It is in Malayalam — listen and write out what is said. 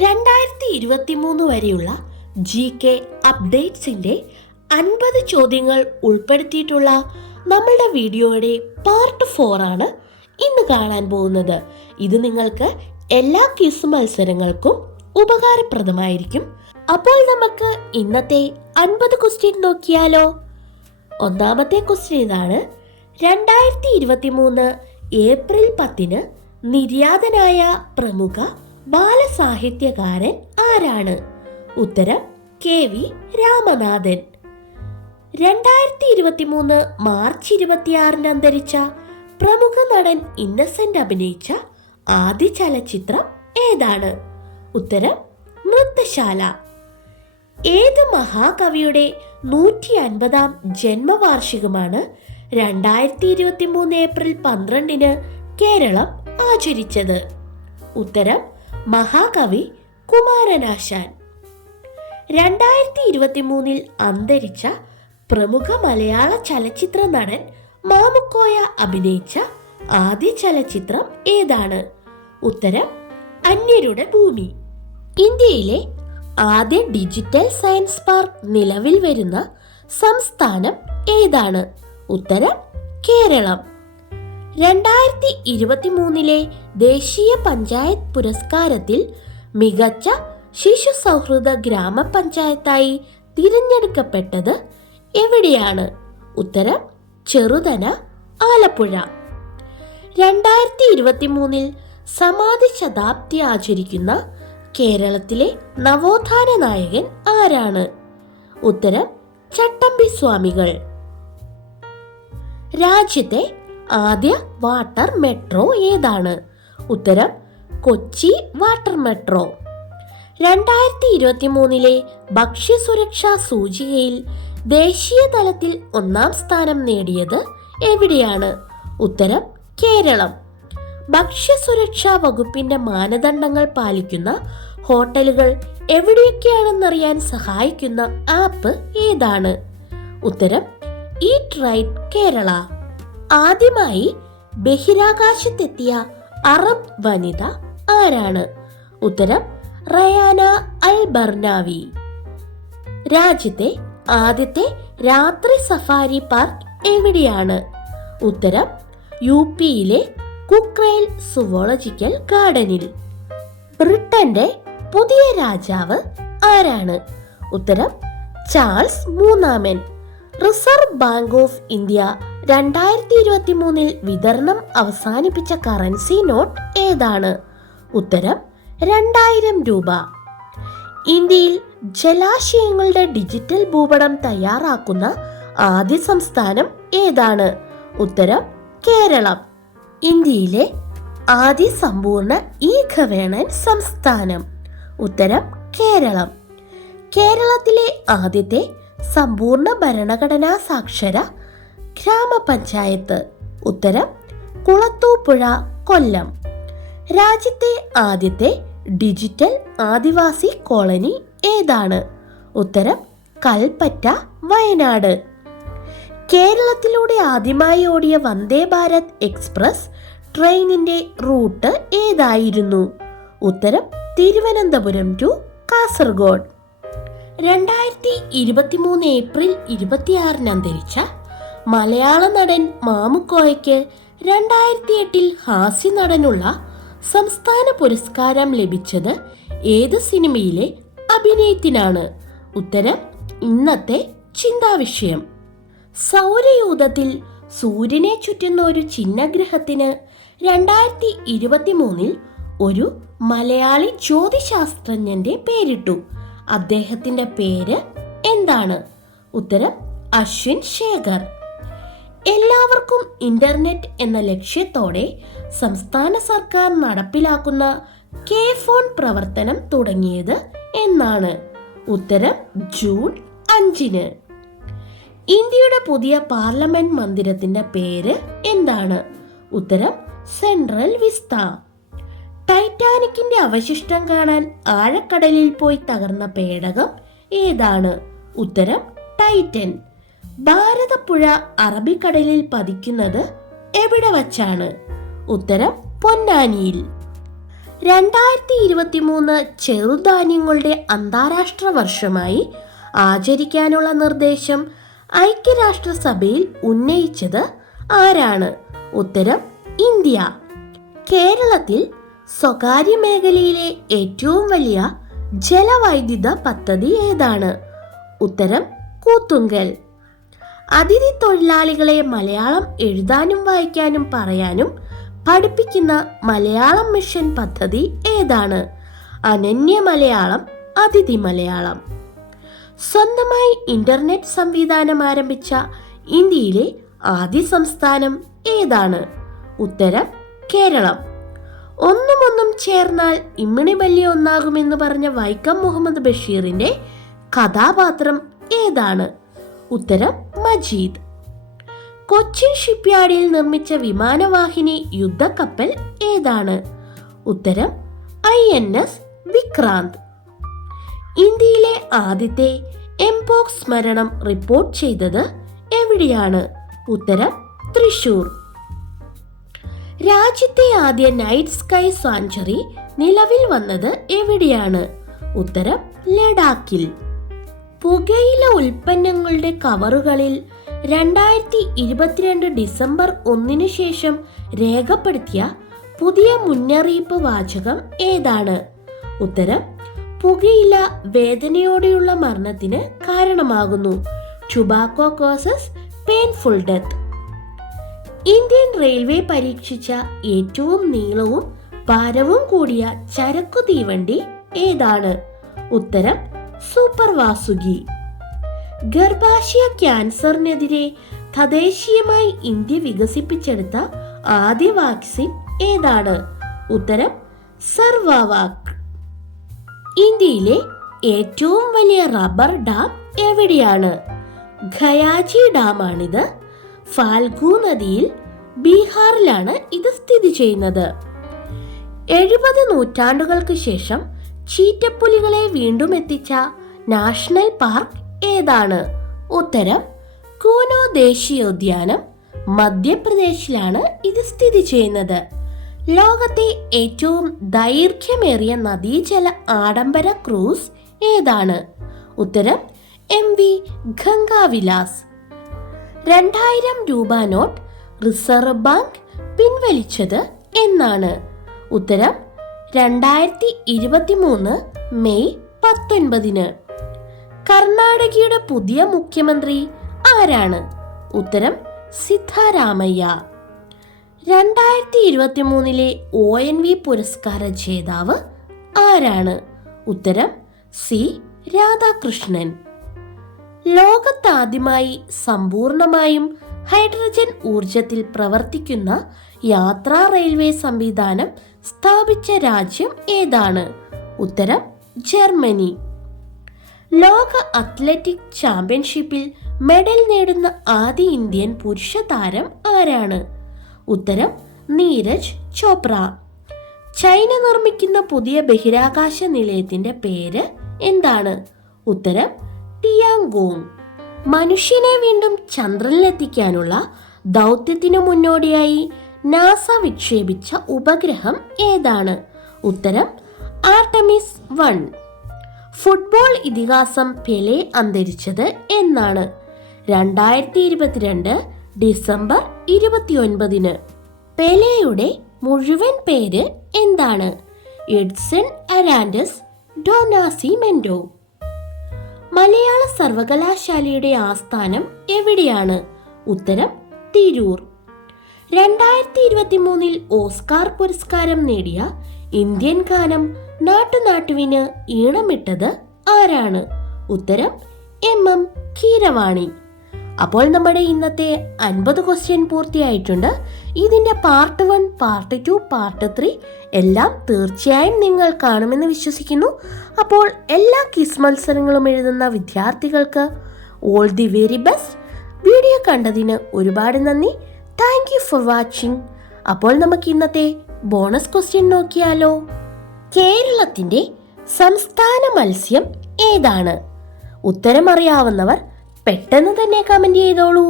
2023 വരെയുള്ള GK അപ്ഡേറ്റ്സിന്റെ 50 ചോദ്യങ്ങൾ ഉൾപ്പെടുത്തിയിട്ടുള്ള നമ്മളുടെ വീഡിയോയുടെ പാർട്ട് 4 ആണ് ഇന്ന് കാണാൻ പോകുന്നത്. ഇത് നിങ്ങൾക്ക് എല്ലാ ക്വിസ് മത്സരങ്ങൾക്കും ഉപകാരപ്രദമായിരിക്കും. അപ്പോൾ നമുക്ക് ഇന്നത്തെ 50 ക്വസ്റ്റ്യൻ നോക്കിയാലോ. ഒന്നാമത്തെ ക്വസ്റ്റ്യൻ ഇതാണ്: 2023 ഏപ്രിൽ 10 നിര്യാതനായ പ്രമുഖ ബാലസാഹിത്യകാരൻ ആരാണ്? ഉത്തരം KV രാമനാഥൻ. 2023 മാർച്ച് 26 അന്തരിച്ച പ്രമുഖ നടൻ ഇന്നസെന്റ് അഭിനയിച്ച ആദ്യ ചലച്ചിത്രം ഏതാണ്? ഉത്തരം നൃത്തശാല. ഏത് മഹാകവിയുടെ 150-ാം ജന്മവാർഷികമാണ് 2023 ഏപ്രിൽ 12 കേരളം ആചരിച്ചത്? ഉത്തരം മഹാകവി കുമാരനാശാൻ. 2023 അന്തരിച്ച പ്രമുഖ മലയാള ചലച്ചിത്ര നടൻ മാമുക്കോയ അഭിനയിച്ച ആദ്യ ചലച്ചിത്രം ഏതാണ്? ഉത്തരം അന്യരുടെ ഭൂമി. ഇന്ത്യയിലെ ആദ്യ ഡിജിറ്റൽ സയൻസ് പാർക്ക് നിലവിൽ വരുന്ന സംസ്ഥാനം ഏതാണ്? ഉത്തരം കേരളം. 2023 ദേശീയ പഞ്ചായത്ത് പുരസ്കാരത്തിൽ മികച്ച ശിശു സൗഹൃദ ഗ്രാമപഞ്ചായത്തായി തിരഞ്ഞെടുക്കപ്പെട്ടത് എവിടെയാണ്? ഉത്തരം ചെറുതന, ആലപ്പുഴ. 2023 സമാധി ശതാബ്ദി ആചരിക്കുന്ന കേരളത്തിലെ നവോത്ഥാന നായകൻ ആരാണ്? ഉത്തരം ചട്ടമ്പി സ്വാമികൾ. രാജ്യത്തെ ആദ്യ വാട്ടർ മെട്രോ ഏതാണ്? ഉത്തരം കൊച്ചി വാട്ടർ മെട്രോ. 2023 ഭക്ഷ്യസുരക്ഷാ സൂചികയിൽ ദേശീയ തലത്തിൽ 1-ാം സ്ഥാനം നേടിയത് എവിടെയാണ്? ഉത്തരം കേരളം. ഭക്ഷ്യസുരക്ഷാ വകുപ്പിന്റെ മാനദണ്ഡങ്ങൾ പാലിക്കുന്ന ഹോട്ടലുകൾ എവിടെയൊക്കെയാണെന്നറിയാൻ സഹായിക്കുന്ന ആപ്പ് ഏതാണ്? ഉത്തരം ഈറ്റ് റൈറ്റ് കേരള. ആദ്യമായി ബഹിരാകാശത്തെത്തിയ അറബ് വനിത ആരാണ്? ഉത്തരം റയാന അൽ ബർനാവി. രാജ്യത്തെ ആദ്യത്തെ രാത്രി സഫാരി പാർക്ക് എവിടെയാണ്? ഉത്തരം UPയിലെ കുക്രൈൽ സുവോളജിക്കൽ ഗാർഡനിൽ. ബ്രിട്ടന്റെ പുതിയ രാജാവ് ആരാണ്? ഉത്തരം ചാൾസ് മൂന്നാമൻ. റിസർവ് ബാങ്ക് ഓഫ് ഇന്ത്യ 2023 വിതരണം അവസാനിപ്പിച്ച കറൻസി നോട്ട് ഏതാണ്? ഉത്തരം 2000 രൂപ. ഇന്ത്യയിൽ ജലാശയങ്ങളുടെ ഡിജിറ്റൽ ഭൂപടം തയ്യാറാക്കുന്ന ആദ്യ സംസ്ഥാനം ഏതാണ്? ഉത്തരം കേരളം. ഇന്ത്യയിലെ ആദ്യ സമ്പൂർണ്ണ ഗവേണൻസ് സംസ്ഥാനം? ഉത്തരം കേരളം. കേരളത്തിലെ ആദ്യത്തെ സമ്പൂർണ്ണ ഭരണഘടനാ സാക്ഷര ഗ്രാമപഞ്ചായത്ത്? ഉത്തരം കുളത്തൂപ്പുഴ, കൊല്ലം. രാജ്യത്തെ ആദ്യത്തെ ഡിജിറ്റൽ ആദിവാസി കോളനി ഏതാണ്? ഉത്തരം കൽപ്പറ്റ, വയനാട്. കേരളത്തിലൂടെ ആദ്യമായി ഓടിയ വന്ദേ ഭാരത് എക്സ്പ്രസ് ട്രെയിനിന്റെ റൂട്ട് ഏതായിരുന്നു? ഉത്തരം തിരുവനന്തപുരം ടു കാസർഗോഡ്. 2023 ഏപ്രിൽ 26 അന്തരിച്ച മലയാള നടൻ മാമുക്കോയ്ക്ക് 2008 ഹാസ്യ നടനുള്ള സംസ്ഥാന പുരസ്കാരം ലഭിച്ചത് ഏത് സിനിമയിലെ അഭിനയത്തിനാണ്? ഉത്തരം ഇന്നത്തെ ചിന്താവിഷയം. സൗരയൂഥത്തിൽ സൂര്യനെ ചുറ്റുന്ന ഒരു ചിഹ്നഗ്രഹത്തിന് 2023 ഒരു മലയാളി ജ്യോതിശാസ്ത്രജ്ഞന്റെ പേരിട്ടു. അദ്ദേഹത്തിന്റെ പേര് എന്താണ്? ഉത്തരം അശ്വിൻ ശേഖർ. എല്ലാവർക്കും ഇന്റർനെറ്റ് എന്ന ലക്ഷ്യത്തോടെ സംസ്ഥാന സർക്കാർ നടപ്പിലാക്കുന്ന K-ഫോൺ പ്രവർത്തനം തുടങ്ങിയത് എന്നാണ്? ഉത്തരം ജൂൺ 5. ഇന്ത്യയുടെ പുതിയ പാർലമെന്റ് മന്ദിരത്തിന്റെ പേര് എന്താണ്? ഉത്തരം സെൻട്രൽ വിസ്ത. ടൈറ്റാനിക്കിന്റെ അവശിഷ്ടം കാണാൻ ആഴക്കടലിൽ പോയി തകർന്ന പേടകം ഏതാണ്? ഉത്തരം ടൈറ്റൻ. ഭാരതപ്പുഴ അറബിക്കടലിൽ പതിക്കുന്നത് എവിടെ വച്ചാണ്? ഉത്തരം പൊന്നാനിയിൽ. 2023 ചെറുധാന്യങ്ങളുടെ അന്താരാഷ്ട്ര വർഷമായി ആചരിക്കാനുള്ള നിർദ്ദേശം ഐക്യരാഷ്ട്രസഭയിൽ ഉന്നയിച്ചത് ആരാണ്? ഉത്തരം ഇന്ത്യ. കേരളത്തിൽ സ്വകാര്യ മേഖലയിലെ ഏറ്റവും വലിയ ജലവൈദ്യുത പദ്ധതി ഏതാണ്? ഉത്തരം കൂത്തുങ്കൽ. അതിഥി തൊഴിലാളികളെ മലയാളം എഴുതാനും വായിക്കാനും പറയാനും പഠിപ്പിക്കുന്ന മലയാളം മിഷൻ പദ്ധതി ഏതാണ്? അനന്യ മലയാളം, അതിഥി മലയാളം. സ്വന്തമായി ഇന്റർനെറ്റ് സംവിധാനം ആരംഭിച്ച ഇന്ത്യയിലെ ആദ്യ സംസ്ഥാനം ഏതാണ്? ഉത്തരം കേരളം. ഒന്നും ചേർന്നാൽ ഇമ്മിണി വലിയ ഒന്നാകുമെന്ന് പറഞ്ഞ വൈക്കം മുഹമ്മദ് ബഷീറിന്റെ കഥാപാത്രം ഏതാണ്? ഉത്തരം മജീദ്. കൊച്ചിൻ ഷിപ്പ്യാർഡിൽ നിർമ്മിച്ച വിമാനവാഹിനി യുദ്ധക്കപ്പൽ ഏതാണ്? ഉത്തരം INS വിക്രാന്ത്. ഇന്ത്യയിലെ ആദ്യത്തെ എംപോക്സ് മരണം റിപ്പോർട്ട് ചെയ്തത് എവിടെയാണ്? ഉത്തരം തൃശൂർ. രാജ്യത്തെ ആദ്യ നൈറ്റ് സ്കൈ സാങ്ച്വറി നിലവിൽ വന്നത് എവിടെയാണ്? ഉത്തരം ലഡാക്കിൽ. പുകയില ഉൽപ്പന്നങ്ങളുടെ കവറുകളിൽ 2022 ഡിസംബർ 1 ശേഷം രേഖപ്പെടുത്തിയ പുതിയ മുന്നറിയിപ്പ് വാചകം ഏതാണ്? ഉത്തരം പുകയില വേദനയോടെയുള്ള മരണത്തിന് കാരണമാകുന്നു. Tobacco causes painful death. Indian railway പരീക്ഷിച്ച ഏറ്റവും നീളവും ഭാരവും കൂടിയ ചരക്കു തീവണ്ടി ഏതാണ്? ഉത്തരം സൂപ്പർ വാസുകി. ഗർഭാശയ ക്യാൻസറിനെതിരെ തദ്ദേശീയമായി ഇന്ത്യ വികസിപ്പിച്ചെടുത്ത ആദ്യ വാക്സിൻ ഏതാണ്? ഉത്തരം സർവാവാക്. ഇന്ത്യയിലെ ഏറ്റവും വലിയ റബ്ബർ ഡാം എവിടെയാണ്? ഖയാജി ഡാമാണിത്. ഫാൽഗു നദിയിൽ ബീഹാറിലാണ് ഇത് സ്ഥിതി ചെയ്യുന്നത്. 70 നൂറ്റാണ്ടുകൾക്ക് ശേഷം ചീറ്റപ്പുലികളെ വീണ്ടും എത്തിച്ച നാഷണൽ പാർക്ക് ഏതാണ്? ഉത്തരം കൂനോ ദേശീയോദ്യാനം. മധ്യപ്രദേശിലാണ് ഇത് സ്ഥിതി ചെയ്യുന്നത്. ലോകത്തെ ഏറ്റവും ദൈർഘ്യമേറിയ നദീജല ആഡംബര ക്രൂസ് ഏതാണ്? ഉത്തരം MV ഗംഗാവിലാസ്. 2000 രൂപ നോട്ട് റിസർവ് ബാങ്ക് പിൻവലിച്ചത് എന്നാണ്? ഉത്തരം 2023 മെയ് 19. കർണാടകയുടെ പുതിയ മുഖ്യമന്ത്രി ആരാണ്? ഉത്തരം സിദ്ധരാമയ്യ. 2023 ONV പുരസ്കാര ജേതാവ് ആരാണ്? ഉത്തരം C രാധാകൃഷ്ണൻ. ലോകത്താദ്യമായി സമ്പൂർണമായും ഹൈഡ്രജൻ ഊർജത്തിൽ പ്രവർത്തിക്കുന്ന യാത്രാ റെയിൽവേ സംവിധാനം സ്ഥാപിച്ച രാജ്യം ഏതാണ്? ഉത്തരം ജർമ്മനി. ലോക അത്ലറ്റിക് ചാമ്പ്യൻഷിപ്പിൽ മെഡൽ നേടുന്ന ആദ്യ ഇന്ത്യൻ പുരുഷ താരം ആരാണ്? ഉത്തരം നീരജ് ചോപ്ര. ചൈന നിർമ്മിക്കുന്ന പുതിയ ബഹിരാകാശ നിലയത്തിന്റെ പേര് എന്താണ്? ഉത്തരം ടിയാങ്കോങ്. മനുഷ്യനെ വീണ്ടും ചന്ദ്രനിലെത്തിക്കാനുള്ള ദൗത്യത്തിനു മുന്നോടിയായി നാസ വിക്ഷേപിച്ച ഉപഗ്രഹം ഏതാണ്? ഉത്തരം ആർടെമിസ് 1. ഫുട്ബോൾ ഇതിഹാസം പെലെ അന്തരിച്ചത് എന്നാണ്? 2022 ഡിസംബർ 29. പെലെയുടെ മുഴുവൻ പേര് എന്താണ്? എഡ്സൺ അരാൻഡസ് ഡോ നാസിമെന്റോ. മലയാള സർവകലാശാലയുടെ ആസ്ഥാനം എവിടെയാണ്? ഉത്തരം തിരൂർ. 2023 ഓസ്കാർ പുരസ്കാരം നേടിയ ഇന്ത്യൻ ഗാനം നാട്ടുനാട്ടുവിന് ഈണമിട്ടത് ആരാണ്? ഉത്തരം MM കീരവാണി. അപ്പോൾ നമ്മുടെ ഇന്നത്തെ 50 ക്വസ്റ്റ്യൻ പൂർത്തിയായിട്ടുണ്ട്. ഇതിൻ്റെ പാർട്ട് 1, പാർട്ട് 2, പാർട്ട് 3 എല്ലാം തീർച്ചയായും നിങ്ങൾ കാണുമെന്ന് വിശ്വസിക്കുന്നു. അപ്പോൾ എല്ലാ ക്വിസ് മത്സരങ്ങളും എഴുതുന്ന വിദ്യാർത്ഥികൾക്ക് all the very best. Video കണ്ടതിന് ഒരുപാട് നന്ദി. Thank you for watching. അപ്പോൾ നമുക്ക് ഇന്നത്തെ ബോണസ് ക്വസ്റ്റ്യൻ നോക്കിയാലോ? കേരളത്തിൻ്റെ സംസ്ഥാന മത്സ്യം ഏതാണ്? ഉത്തരം അറിയാവുന്നവർ പെട്ടെന്ന് തന്നെ കമന്റ് ചെയ്തോളൂ.